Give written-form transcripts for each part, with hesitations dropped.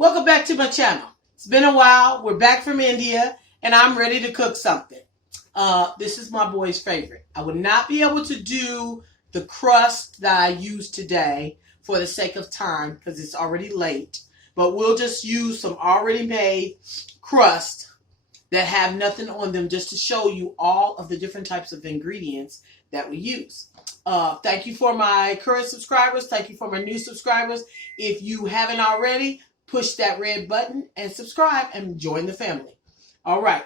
Welcome back to my channel. It's been a while. We're back from India and I'm ready to cook something. This is my boy's favorite. I would not be able to do the crust that I used today for the sake of time because it's already late. But we'll just use some already made crust that have nothing on them just to show you all of the different types of ingredients that we use. Thank you for my current subscribers. Thank you for my new subscribers. If you haven't already, push that red button and subscribe and join the family. All right.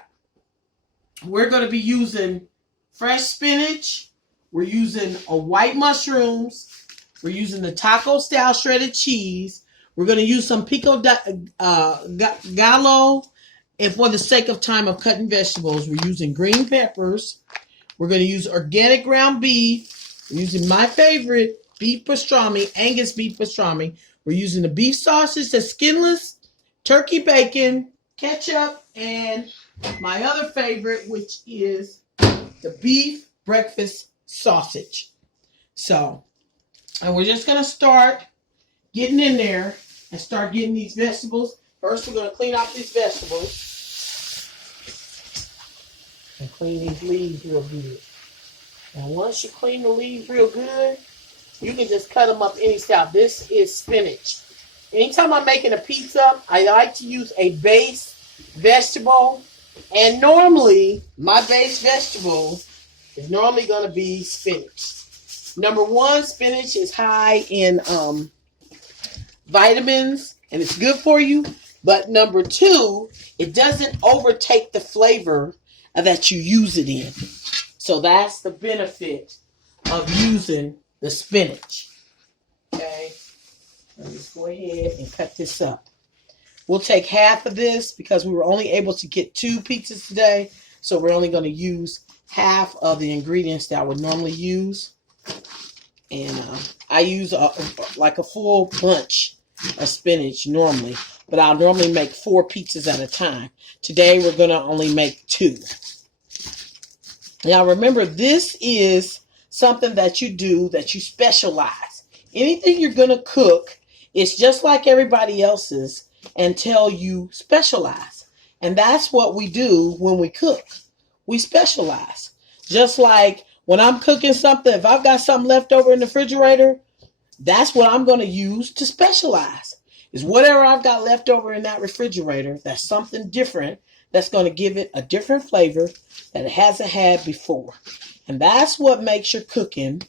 We're going to be using fresh spinach. We're using white mushrooms. We're using the taco style shredded cheese. We're going to use some pico gallo. And for the sake of time of cutting vegetables, we're using green peppers. We're going to use organic ground beef. We're using my favorite beef pastrami, Angus beef pastrami. We're using the beef sausage that's skinless, turkey bacon, ketchup, and my other favorite, which is the beef breakfast sausage. So, and we're just going to start getting in there and start getting these vegetables. First, we're going to clean out these vegetables and clean these leaves real good. Now, once you clean the leaves real good, you can just cut them up any style. This is spinach. Anytime I'm making a pizza, I like to use a base vegetable. And normally, my base vegetable is normally going to be spinach. Number one, spinach is high in vitamins, and it's good for you. But number two, it doesn't overtake the flavor that you use it in. So that's the benefit of using the spinach. Okay, let's go ahead and cut this up. We'll take half of this because we were only able to get 2 pizzas today. So we're only going to use half of the ingredients that I would normally use. And I use like a full bunch of spinach normally. But I'll normally make 4 pizzas at a time. Today we're going to only make 2. Now remember, this is something that you do, that you specialize. Anything you're going to cook is just like everybody else's until you specialize. And that's what we do when we cook. We specialize. Just like when I'm cooking something, if I've got something left over in the refrigerator, that's what I'm going to use to specialize. Is whatever I've got left over in that refrigerator, that's something different, that's going to give it a different flavor that it hasn't had before. And that's what makes your cooking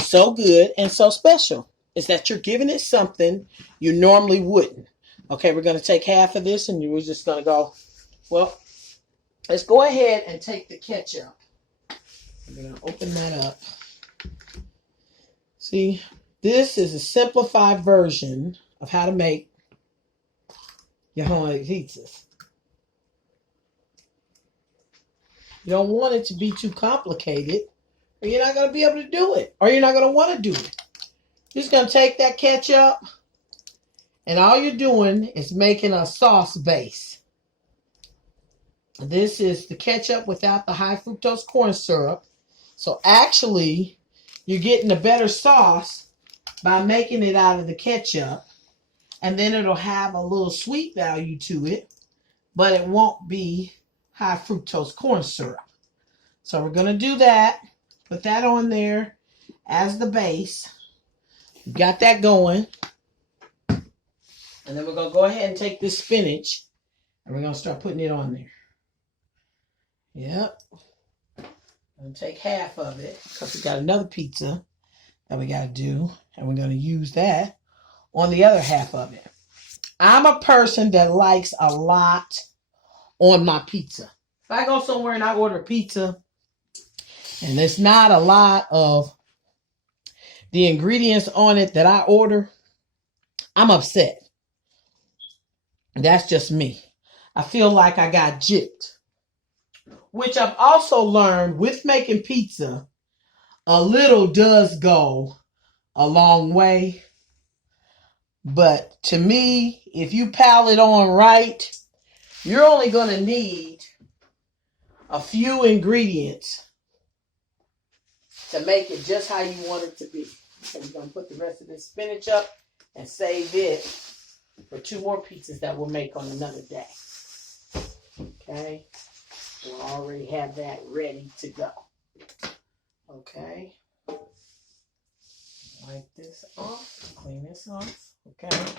so good and so special, is that you're giving it something you normally wouldn't. Okay, we're going to take half of this and we're just going to go, well, let's go ahead and take the ketchup. I'm going to open that up. See, this is a simplified version of how to make your homemade pizzas. You don't want it to be too complicated, or you're not going to be able to do it, or you're not going to want to do it. You're just going to take that ketchup, and all you're doing is making a sauce base. This is the ketchup without the high fructose corn syrup. So actually, you're getting a better sauce by making it out of the ketchup, and then it'll have a little sweet value to it, but it won't be high fructose corn syrup. So we're going to do that. Put that on there as the base. Got that going. And then we're going to go ahead and take this spinach and we're going to start putting it on there. Yep. I'm going to take half of it because we got another pizza that we got to do. And we're going to use that on the other half of it. I'm a person that likes a lot on my pizza. If I go somewhere and I order pizza and there's not a lot of the ingredients on it that I order, I'm upset. That's just me. I feel like I got gypped. Which I've also learned with making pizza, a little does go a long way. But to me, if you pile it on right, you're only going to need a few ingredients to make it just how you want it to be. So we're going to put the rest of this spinach up and save it for 2 more pizzas that we'll make on another day. Okay. We'll already have that ready to go. Okay. Wipe this off. Clean this off. Okay.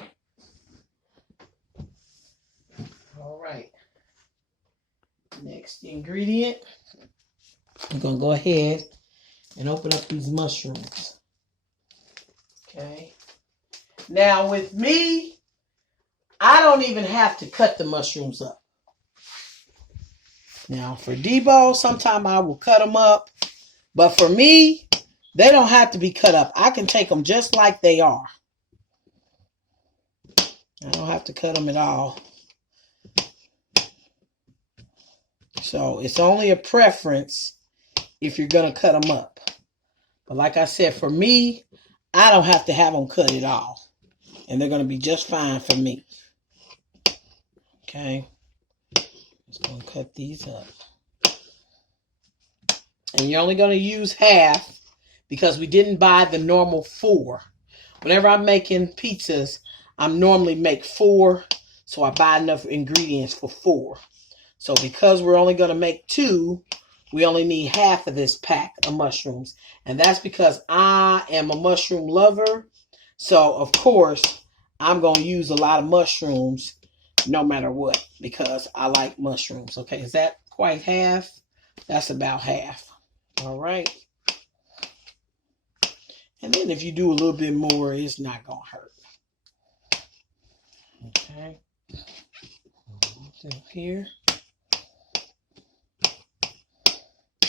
All right. Next ingredient. I'm going to go ahead and open up these mushrooms. Okay. Now with me, I don't even have to cut the mushrooms up. Now for Debo, sometimes I will cut them up. But for me, they don't have to be cut up. I can take them just like they are. I don't have to cut them at all. So it's only a preference if you're going to cut them up. But like I said, for me, I don't have to have them cut at all. And they're going to be just fine for me. Okay. Just going to cut these up. And you're only going to use half because we didn't buy the normal 4. Whenever I'm making pizzas, I normally make 4. So I buy enough ingredients for 4. So because we're only going to make 2, we only need half of this pack of mushrooms. And that's because I am a mushroom lover. So, of course, I'm going to use a lot of mushrooms no matter what because I like mushrooms. Okay, is that quite half? That's about half. All right. And then if you do a little bit more, it's not going to hurt. Okay. Here.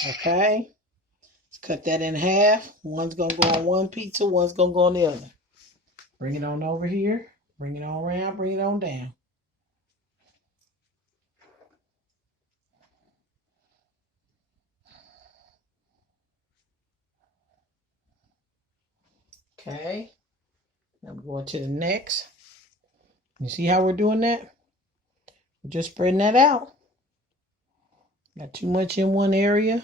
Okay. Let's cut that in half. One's going to go on one pizza. One's going to go on the other. Bring it on over here. Bring it on around. Bring it on down. Okay. Now we're going to the next. You see how we're doing that? We're just spreading that out. Got too much in one area.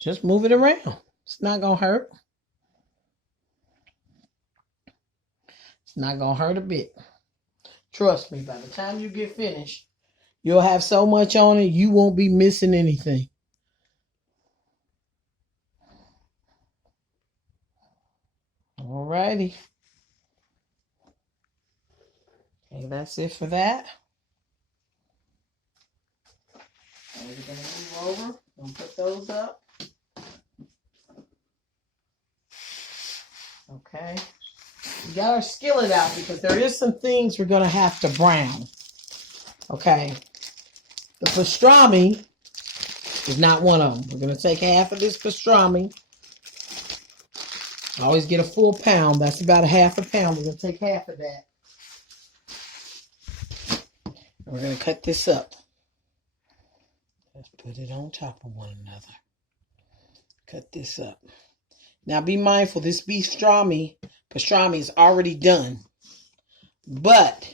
Just move it around. It's not going to hurt. It's not going to hurt a bit. Trust me, by the time you get finished, you'll have so much on it, you won't be missing anything. Alrighty. Okay, that's it for that. And we're going to move over. Going to put those up. Okay. We got our skillet out because there is some things we're going to have to brown. Okay. The pastrami is not one of them. We're going to take half of this pastrami. I always get a full pound. That's about a half a pound. We're going to take half of that. And we're going to cut this up. Let's put it on top of one another. Cut this up. Now be mindful, this beef pastrami is already done. But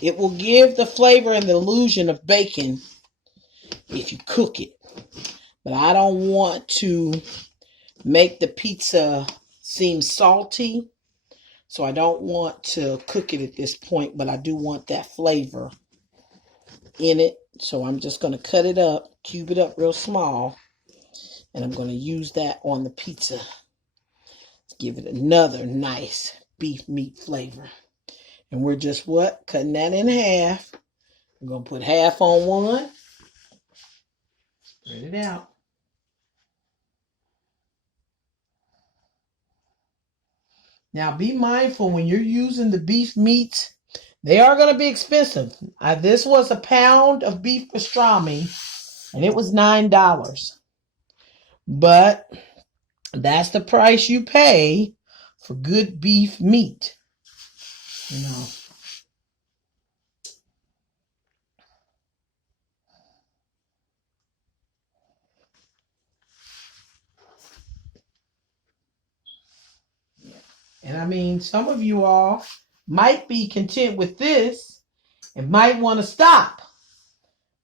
it will give the flavor and the illusion of bacon if you cook it. But I don't want to make the pizza seem salty. So I don't want to cook it at this point, but I do want that flavor in it. So I'm just going to cut it up, cube it up real small. And I'm going to use that on the pizza. Give it another nice beef meat flavor. And we're just what? Cutting that in half. I'm going to put half on one. Spread it out. Now be mindful when you're using the beef meats. They are going to be expensive. This was a pound of beef pastrami. And it was $9. But that's the price you pay for good beef meat. You know. Yeah. And I mean, some of you all might be content with this and might want to stop.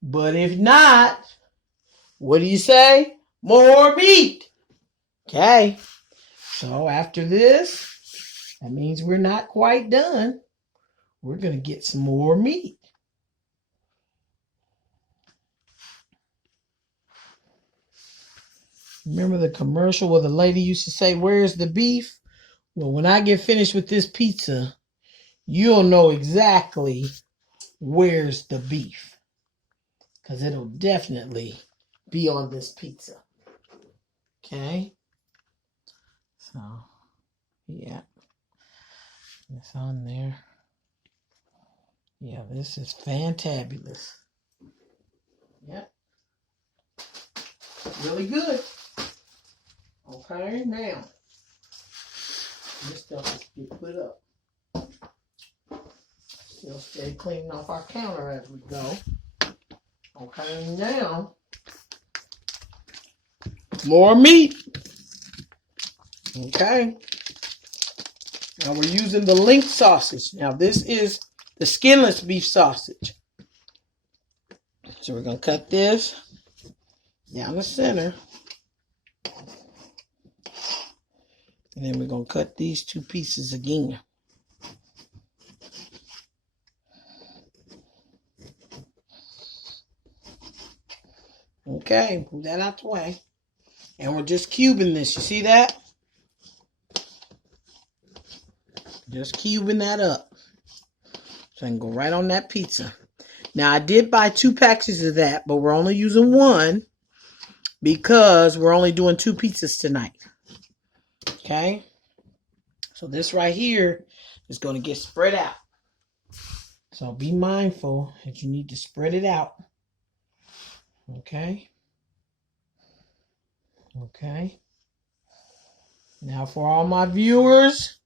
But if not, what do you say? More meat. Okay. So after this, that means we're not quite done. we're going to get some more meat. Remember the commercial where the lady used to say, "Where's the beef?" Well, when I get finished with this pizza, you'll know exactly where's the beef. Because it'll definitely be on this pizza. Okay? So, yeah. It's on there. Yeah, this is fantabulous. Yep. Really good. Okay, now. This stuff is get put up. Still stay cleaning off our counter as we go. Okay, now. More meat. Okay. Now we're using the link sausage. Now this is the skinless beef sausage. So we're going to cut this down the center. And then we're going to cut these two pieces again. Okay, move that out the way. And we're just cubing this. You see that? Just cubing that up. So I can go right on that pizza. Now, I did buy 2 packages of that, but we're only using 1 because we're only doing 2 pizzas tonight. Okay? So this right here is going to get spread out. So be mindful that you need to spread it out. Okay? Okay. Now for all my viewers,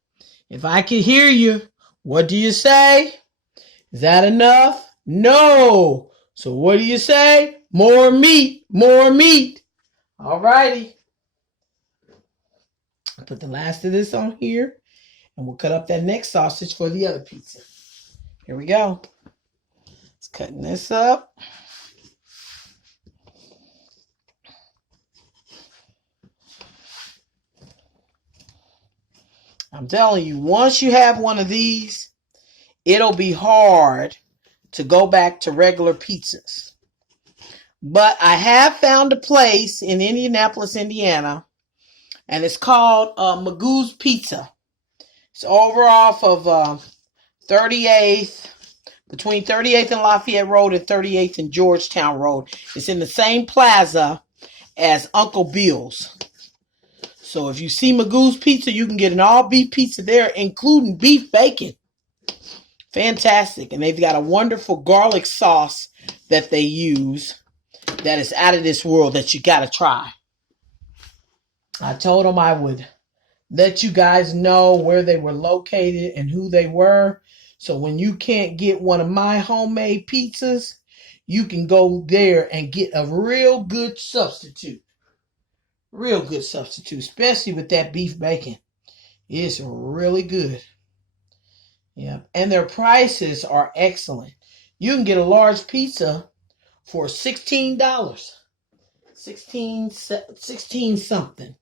if I can hear you, what do you say? Is that enough? No. So what do you say? More meat. More meat. All righty. I'll put the last of this on here, and we'll cut up that next sausage for the other pizza. Here we go. Let's cutting this up. I'm telling you, once you have one of these, it'll be hard to go back to regular pizzas. But I have found a place in Indianapolis, Indiana, and it's called Magoo's Pizza. It's over off of 38th, between 38th and Lafayette Road and 38th and Georgetown Road. It's in the same plaza as Uncle Bill's. So if you see Magoo's Pizza, you can get an all-beef pizza there, including beef bacon. Fantastic. And they've got a wonderful garlic sauce that they use that is out of this world that you got to try. I told them I would let you guys know where they were located and who they were. So when you can't get one of my homemade pizzas, you can go there and get a real good substitute. Real good substitute, especially with that beef bacon. It's really good. Yeah, and their prices are excellent. You can get a large pizza for $16. 16 something.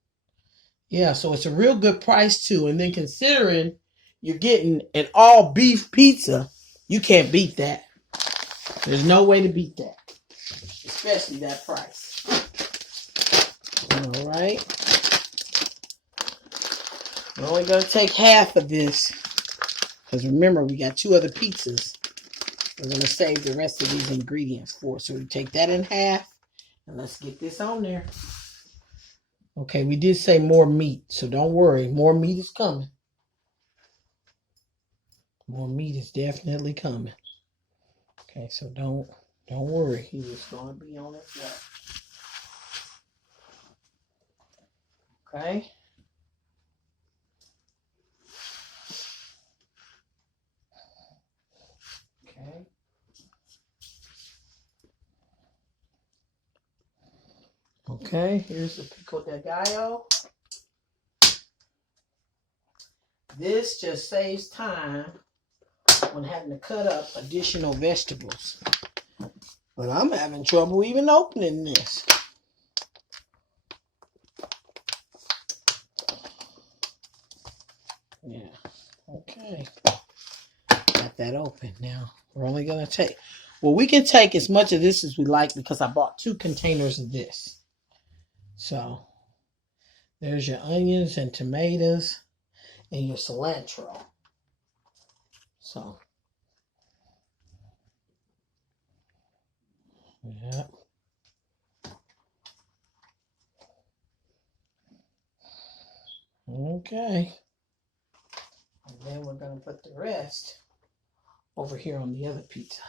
Yeah, so it's a real good price too. And then considering you're getting an all beef pizza, you can't beat that. There's no way to beat that. Especially that price. All right. We're only going to take half of this. Because remember, we got 2 other pizzas. We're going to save the rest of these ingredients for. So we take that in half. And let's get this on there. Okay, we did say more meat. So don't worry. More meat is coming. More meat is definitely coming. Okay, so don't worry. He's going to be on its way. Okay. Okay. Okay, here's the pico de gallo. This just saves time when having to cut up additional vegetables. But I'm having trouble even opening this. Yeah, okay. Got got that open now. We're only going to take, well, we can take as much of this as we like because I bought 2 containers of this. So there's your onions and tomatoes and your cilantro. So, yeah. Okay. And then we're going to put the rest over here on the other pizza.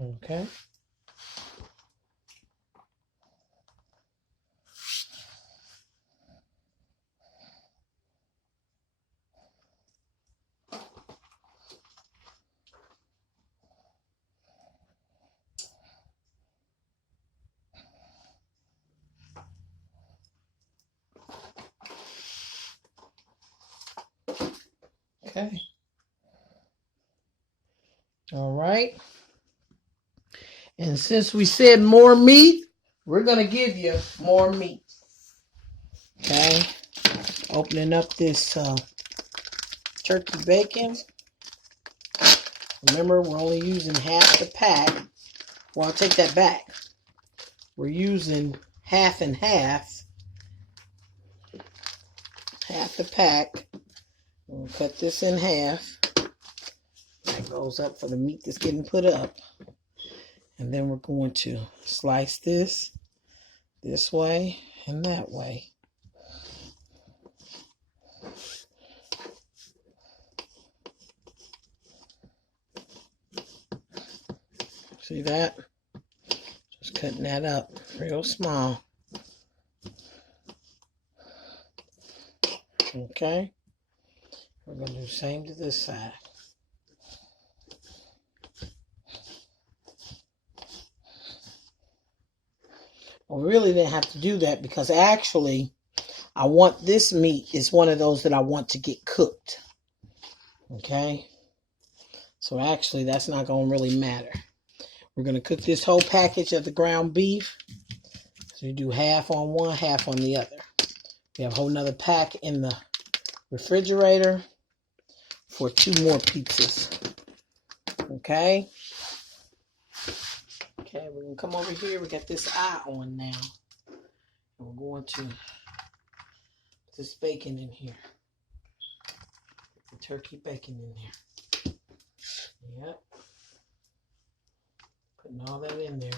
Okay. Okay. All right. And since we said more meat, we're going to give you more meat. Okay. Opening up this turkey bacon. Remember, we're only using half the pack. Well, I'll take that back. We're using half and half. Half the pack. We'll cut this in half. That goes up for the meat that's getting put up. And then we're going to slice this way and that way. See that? Just cutting that up real small. Okay. We're going to do the same to this side. Well, we really didn't have to do that because actually I want this meat is one of those that I want to get cooked. Okay. So actually that's not going to really matter. We're going to cook this whole package of the ground beef. So you do half on one, half on the other. We have a whole nother pack in the refrigerator for 2 more pizzas. Okay. Okay, we're going to come over here. We got this eye on now. And we're going to put this bacon in here. The turkey bacon in there. Yep. Putting all that in there.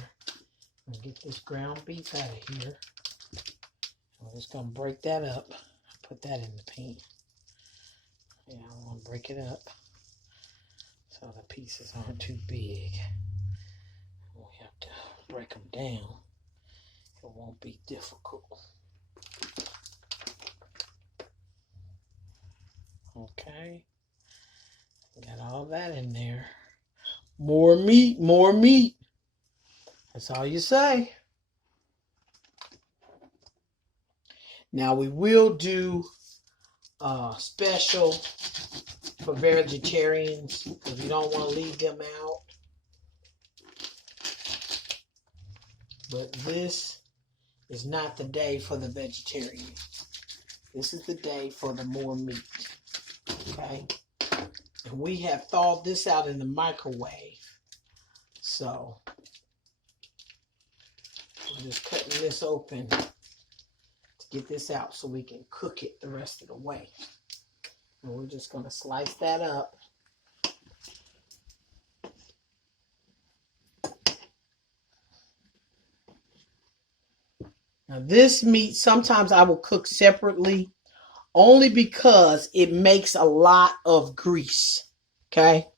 And get this ground beef out of here. I'm just going to break that up. Put that in the pan. Yeah, I want to break it up so the pieces aren't too big. We have to break them down. It won't be difficult. Okay. Got all that in there. More meat, more meat. That's all you say. Now we will do a special for vegetarians because we don't want to leave them out. But this is not the day for the vegetarian. This is the day for the more meat. Okay? And we have thawed this out in the microwave. So we're just cutting this open to get this out so we can cook it the rest of the way. And we're just going to slice that up. Now this meat, sometimes I will cook separately only because it makes a lot of grease. Okay?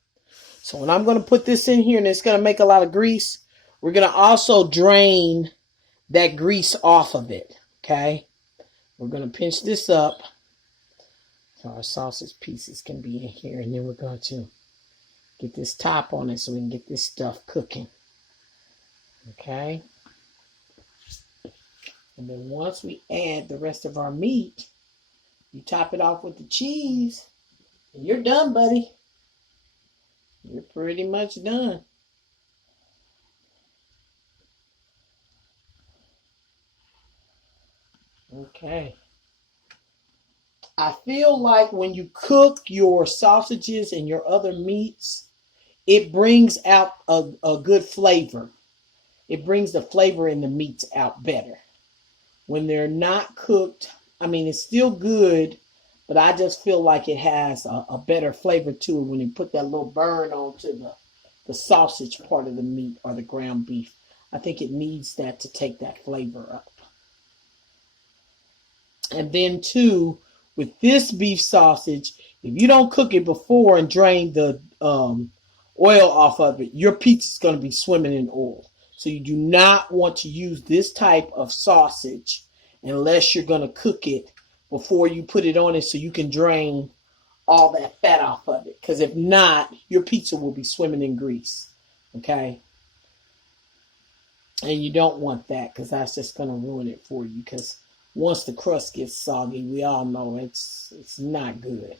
So when I'm going to put this in here and it's going to make a lot of grease, we're going to also drain that grease off of it. Okay? We're going to pinch this up so our sausage pieces can be in here. And then we're going to get this top on it so we can get this stuff cooking. Okay? And then once we add the rest of our meat, you top it off with the cheese, and you're done, buddy. You're pretty much done. Okay. I feel like when you cook your sausages and your other meats, it brings out a good flavor. It brings the flavor in the meats out better. When they're not cooked, I mean, it's still good, but I just feel like it has a better flavor to it when you put that little burn onto the sausage part of the meat or the ground beef. I think it needs that to take that flavor up. And then too, with this beef sausage, if you don't cook it before and drain the oil off of it, your pizza's going to be swimming in oil. So you do not want to use this type of sausage unless you're going to cook it before you put it on it so you can drain all that fat off of it. Because if not, your pizza will be swimming in grease. Okay? And you don't want that because that's just going to ruin it for you. Because once the crust gets soggy, we all know it's not good.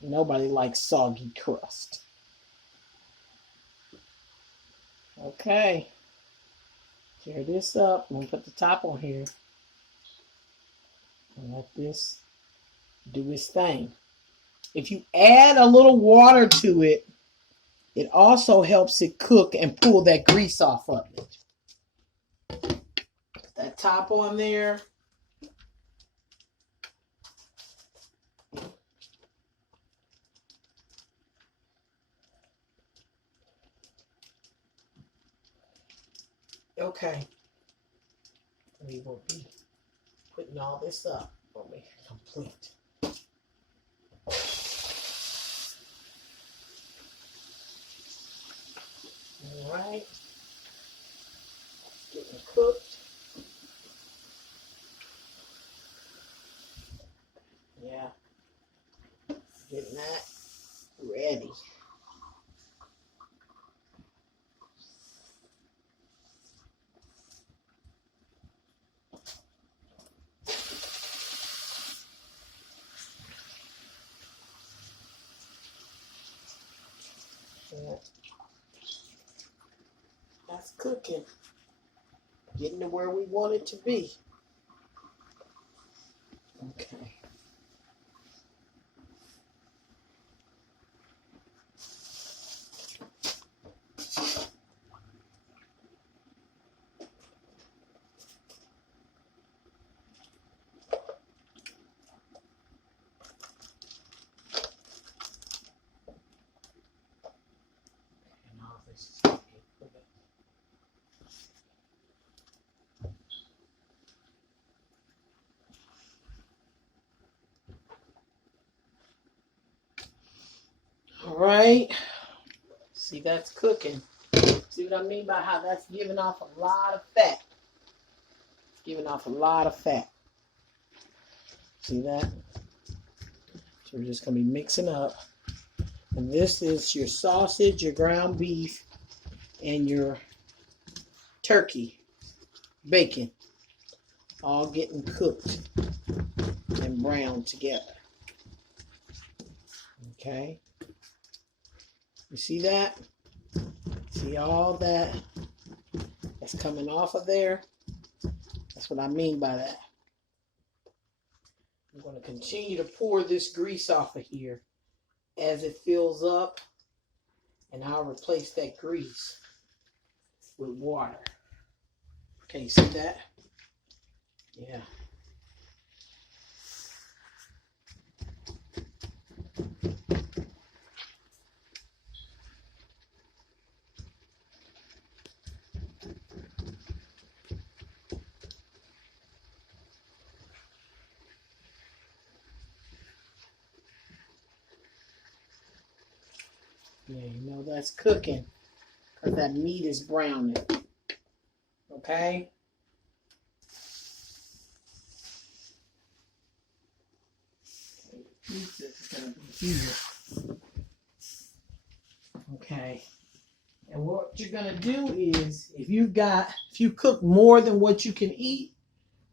Nobody likes soggy crust. Okay. Tear this up. I'm going to put the top on here. And let this do its thing. If you add a little water to it, it also helps it cook and pull that grease off of it. Put that top on there. Okay. We will be putting all this up when we complete. All right. Getting cooked. Yeah. Getting that ready. That's cooking. Getting to where we want it to be. Okay. All right. See, that's cooking. See what I mean by how that's giving off a lot of fat. It's giving off a lot of fat. See that? So we're just going to be mixing up. And this is your sausage, your ground beef, and your turkey, bacon, all getting cooked and browned together. Okay? You see that? See all that that's coming off of there? That's what I mean by that. I'm going to continue to pour this grease off of here as it fills up, and I'll replace that grease with water. Okay, you see that? Yeah. Yeah, you know that's cooking because that meat is browning. Okay? This is going to be here. Okay. And what you're going to do is, if you cook more than what you can eat,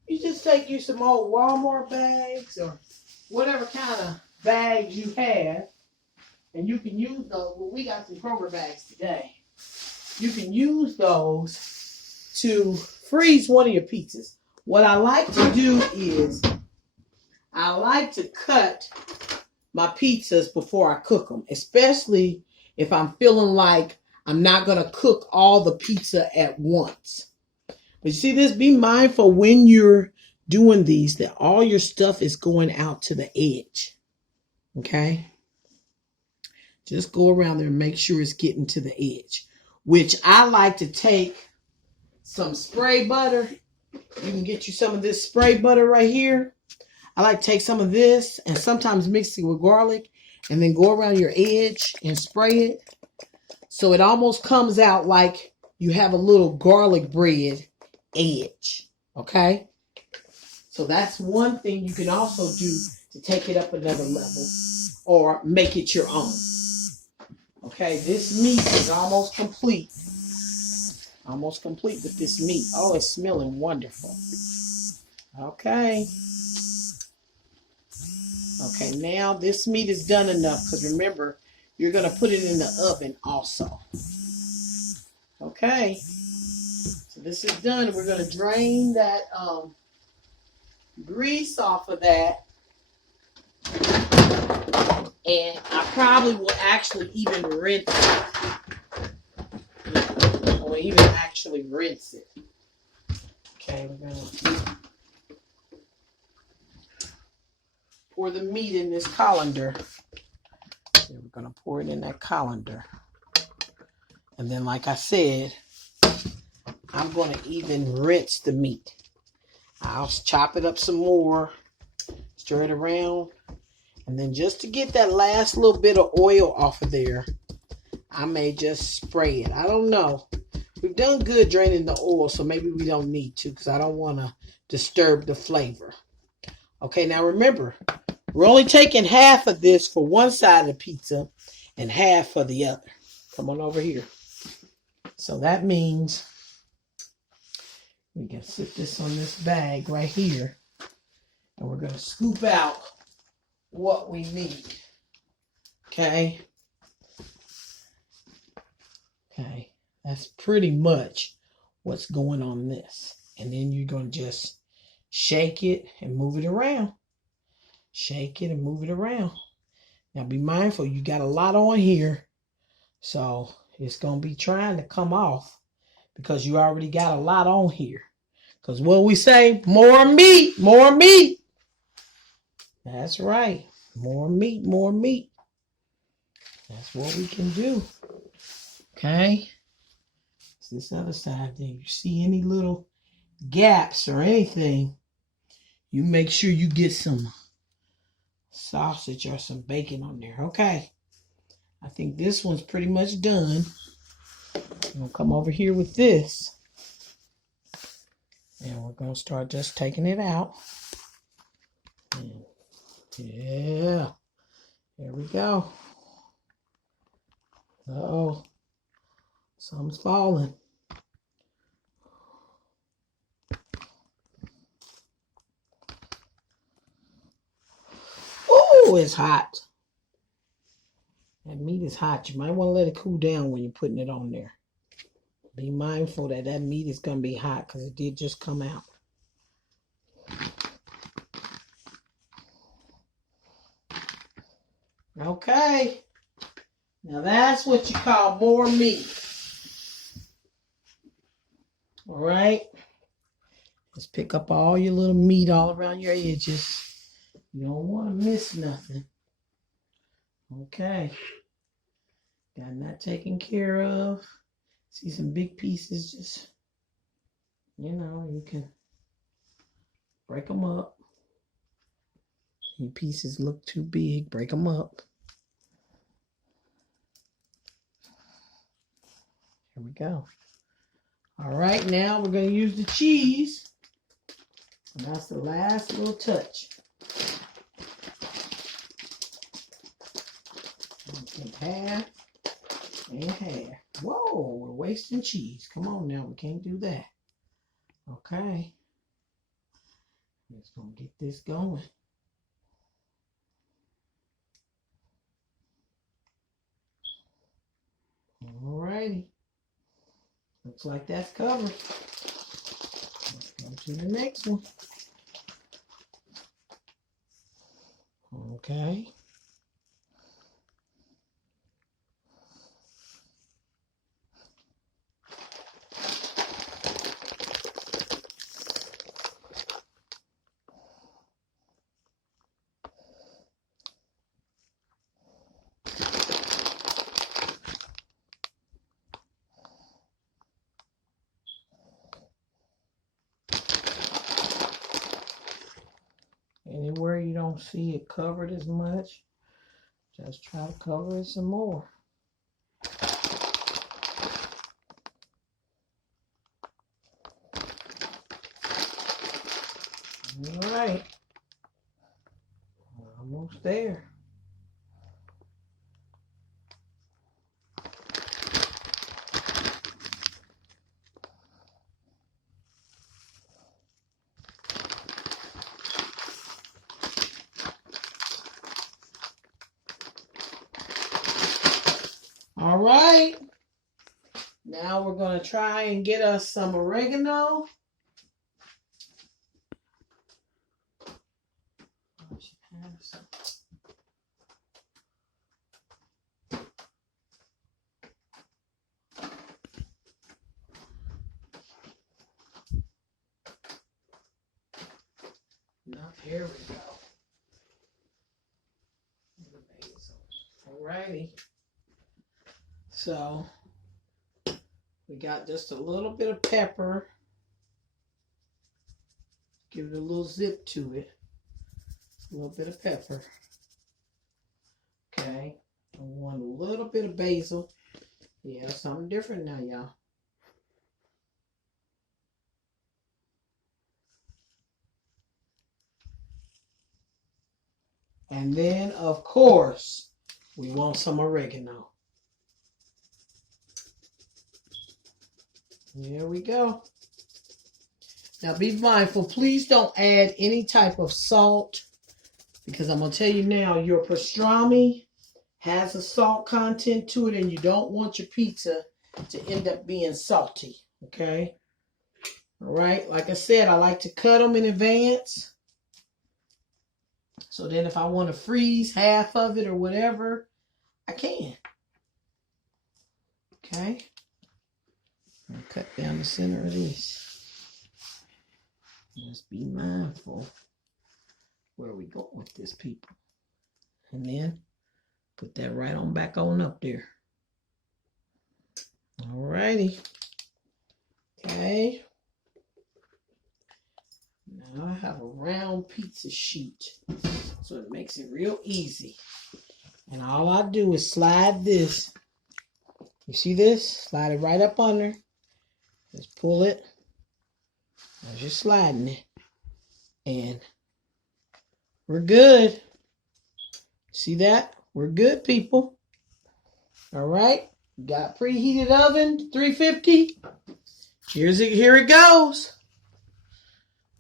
you just take you some old Walmart bags or whatever kind of bags you have. And you can use those. Well, we got some Kroger bags today. You can use those to freeze one of your pizzas. What I like to do is I like to cut my pizzas before I cook them, especially if I'm feeling like I'm not going to cook all the pizza at once. But you see this, be mindful when you're doing these that all your stuff is going out to the edge. Okay? Just go around there and make sure it's getting to the edge. Which I like to take some spray butter. You can get you some of this spray butter right here. I like to take some of this and sometimes mix it with garlic and then go around your edge and spray it. So it almost comes out like you have a little garlic bread edge. Okay? So that's one thing you can also do to take it up another level or make it your own. Okay, this meat is almost complete. Almost complete with this meat. Oh, it's smelling wonderful. Okay. Okay, now this meat is done enough because remember, you're going to put it in the oven also. Okay. So this is done. We're going to drain that grease off of that. And I probably will actually even rinse it. I will even actually rinse it. Okay, we're going to pour the meat in this colander. We're going to pour it in that colander. And then, like I said, I'm going to even rinse the meat. I'll chop it up some more, stir it around. And then just to get that last little bit of oil off of there, I may just spray it. I don't know. We've done good draining the oil, so maybe we don't need to because I don't want to disturb the flavor. Okay, now remember, we're only taking half of this for one side of the pizza and half for the other. Come on over here. So that means we can sit this on this bag right here. And we're going to scoop out what we need. Okay. Okay. That's pretty much what's going on this. And then you're going to just shake it and move it around. Shake it and move it around. Now be mindful, you got a lot on here. So it's going to be trying to come off because you already got a lot on here. Because what we say, more meat, more meat. That's right. More meat, more meat. That's what we can do. Okay. It's this other side there. You see any little gaps or anything, you make sure you get some sausage or some bacon on there. Okay. I think this one's pretty much done. I'm going to come over here with this. And we're going to start just taking it out. And yeah. There we go. Uh-oh. Something's falling. Oh, it's hot. That meat is hot. You might want to let it cool down when you're putting it on there. Be mindful that that meat is going to be hot because it did just come out. Okay. Now that's what you call more meat. All right. Just pick up all your little meat all around your edges. You don't want to miss nothing. Okay. Got that taken care of. See some big pieces, just, you can break them up. Any pieces look too big, break them up. Here we go. All right, now we're going to use the cheese. And that's the last little touch. Take half and half. Whoa, we're wasting cheese. Come on now, we can't do that. Okay. Just going to get this going. All righty. Looks like that's covered. Let's go to the next one. Okay. Anywhere you don't see it covered as much, just try to cover it some more. All right. Almost there. All right. Now we're going to try and get us some oregano. Here we go. All righty. So we got just a little bit of pepper. Give it a little zip to it. A little bit of pepper. Okay. I want a little bit of basil. Yeah, something different now, y'all. And then, of course, we want some oregano. There we go. Now be mindful, please don't add any type of salt, because I'm going to tell you now, your pastrami has a salt content to it, and you don't want your pizza to end up being salty, okay? All right, like I said, I like to cut them in advance. So then if I want to freeze half of it or whatever, I can. Okay. I'll cut down the center of this. Just be mindful where we go with this, people. And then put that right on back on up there. Alrighty. Okay. Now I have a round pizza sheet, so it makes it real easy. And all I do is slide this. You see this? Slide it right up under. Just pull it. As you're sliding it. And we're good. See that? We're good, people. All right. Got preheated oven, 350. Here it goes.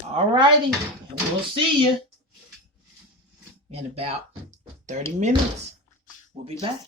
All righty. And we'll see you in about 30 minutes. We'll be back.